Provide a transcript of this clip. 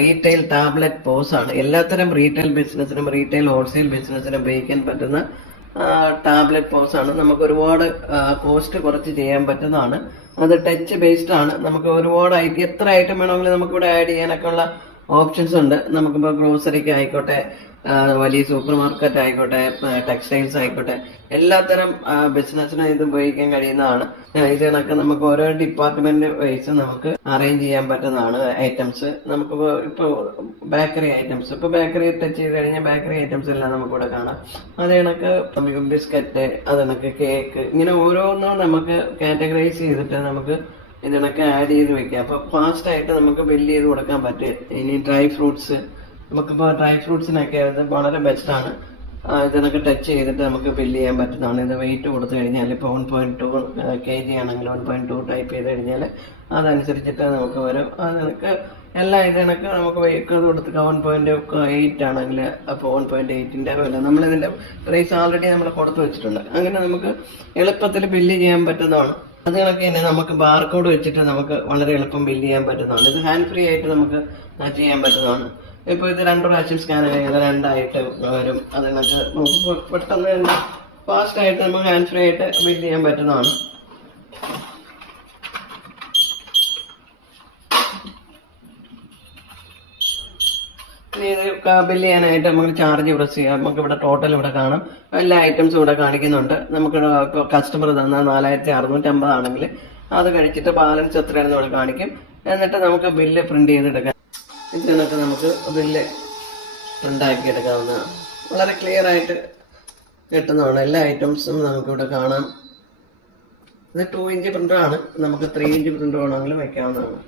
Retail tablet pose ആണ്. എല്ലാത്തരം retail ബിസിനസ്സിനും retail wholesale ബിസിനസ്സിനും ഉപയോഗിക്കാൻ പറ്റുന്ന ടാബ്ലറ്റ് പോസ് ആണ്. നമുക്ക് ഒരുപാട് കോസ്റ്റ് കുറച്ച് ചെയ്യാൻ പറ്റുന്നതാണ്. അത് ടച്ച് ബേസ്ഡ് ആണ്. നമുക്ക് ഒരുപാട് എത്ര ഐറ്റം വേണമെങ്കിലും നമുക്കിവിടെ ആഡ് ചെയ്യാനൊക്കെ ഉള്ള ഓപ്ഷൻസ് ഉണ്ട്. നമുക്കിപ്പോൾ ഗ്രോസറിക്ക് ആയിക്കോട്ടെ, വലിയ സൂപ്പർ മാർക്കറ്റ് ആയിക്കോട്ടെ, ടെക്സ്റ്റൈൽസ് ആയിക്കോട്ടെ, എല്ലാത്തരം ബിസിനസ്സിനും ഇത് ഉപയോഗിക്കാൻ കഴിയുന്നതാണ്. ഇത് കണക്ക് നമുക്ക് ഓരോ ഡിപ്പാർട്ട്മെന്റ് വൈസ് നമുക്ക് അറേഞ്ച് ചെയ്യാൻ പറ്റുന്നതാണ് ഐറ്റംസ്. നമുക്കിപ്പോൾ ബേക്കറി ഐറ്റംസ്, ഇപ്പോൾ ബേക്കറി ടച്ച് ചെയ്ത് കഴിഞ്ഞാൽ ബേക്കറി ഐറ്റംസ് എല്ലാം നമുക്കിവിടെ കാണാം. അത് കണക്ക് ബിസ്ക്കറ്റ്, അത് കണക്ക് കേക്ക്, ഇങ്ങനെ ഓരോന്നും നമുക്ക് കാറ്റഗറൈസ് ചെയ്തിട്ട് നമുക്ക് ഇതിനൊക്കെ ആഡ് ചെയ്ത് വെക്കാം. അപ്പോൾ ഫാസ്റ്റ് ആയിട്ട് നമുക്ക് ബില്ല് ചെയ്ത് കൊടുക്കാൻ പറ്റും. ഇനി ഡ്രൈ ഫ്രൂട്ട്സ്, നമുക്കിപ്പോൾ ഡ്രൈ ഫ്രൂട്ട്സിനൊക്കെ അത് വളരെ ബെസ്റ്റാണ്. ഇതിനൊക്കെ ടച്ച് ചെയ്തിട്ട് നമുക്ക് ബില്ല് ചെയ്യാൻ പറ്റുന്നതാണ്. ഇത് വെയിറ്റ് കൊടുത്തു കഴിഞ്ഞാൽ ഇപ്പോൾ 1.2 kg ആണെങ്കിൽ 1.2 ടൈപ്പ് ചെയ്ത് കഴിഞ്ഞാൽ അതനുസരിച്ചിട്ട് നമുക്ക് വരും. അതിനൊക്കെ എല്ലാം ഇതിനൊക്കെ നമുക്ക് വെയിറ്റ് കൊടുത്ത് 1.8 ആണെങ്കിൽ അപ്പോൾ 1.8ൻ്റെ വില നമ്മളിതിൻ്റെ പ്രൈസ് ആൾറെഡി നമ്മൾ കൊടുത്തു വെച്ചിട്ടുണ്ട്. അങ്ങനെ നമുക്ക് എളുപ്പത്തിൽ ബില്ല് ചെയ്യാൻ പറ്റുന്നതാണ്. അത് കണക്ക് തന്നെ നമുക്ക് ബാർകോഡ് വെച്ചിട്ട് നമുക്ക് വളരെ എളുപ്പം ബില്ല് ചെയ്യാൻ പറ്റുന്നതാണ്. ഇത് ഹാൻഡ് ഫ്രീ ആയിട്ട് നമുക്ക് ചെയ്യാൻ പറ്റുന്നതാണ്. ഇപ്പോൾ ഇത് 2 പ്രാവശ്യം സ്കാൻ കഴിഞ്ഞാൽ 2 വരും. അതിനൊക്കെ നമുക്ക് പെട്ടെന്ന് തന്നെ ഫാസ്റ്റ് ആയിട്ട് നമുക്ക് ഹാൻഡ് ഫ്രീ ആയിട്ട് ബില്ല് ചെയ്യാൻ പറ്റുന്നതാണ്. ഇത് ബില്ല് ചെയ്യാനായിട്ട് നമുക്ക് ചാർജ് പ്രസ് ചെയ്യാം. നമുക്ക് ഇവിടെ ടോട്ടൽ ഇവിടെ കാണാം, എല്ലാ ഐറ്റംസും ഇവിടെ കാണിക്കുന്നുണ്ട്. നമുക്ക് ഇപ്പോൾ കസ്റ്റമർ തന്നാൽ 4650 ആണെങ്കിൽ അത് കഴിച്ചിട്ട് ബാലൻസ് എത്രയാണെന്ന് ഇവിടെ കാണിക്കും. എന്നിട്ട് നമുക്ക് ബില്ല് പ്രിന്റ് ചെയ്തെടുക്കാം. ഇതിനൊക്കെ നമുക്ക് ബില്ല് പ്രിൻ്റാക്കി എടുക്കാവുന്നതാണ്. വളരെ ക്ലിയർ ആയിട്ട് കിട്ടുന്നതാണ്. എല്ലാ ഐറ്റംസും നമുക്കിവിടെ കാണാം. ഇത് 2 ഇഞ്ച് പ്രിൻ്ററാണ്. നമുക്ക് 3 ഇഞ്ച് പ്രിൻ്റർ വേണമെങ്കിലും വയ്ക്കാവുന്നതാണ്.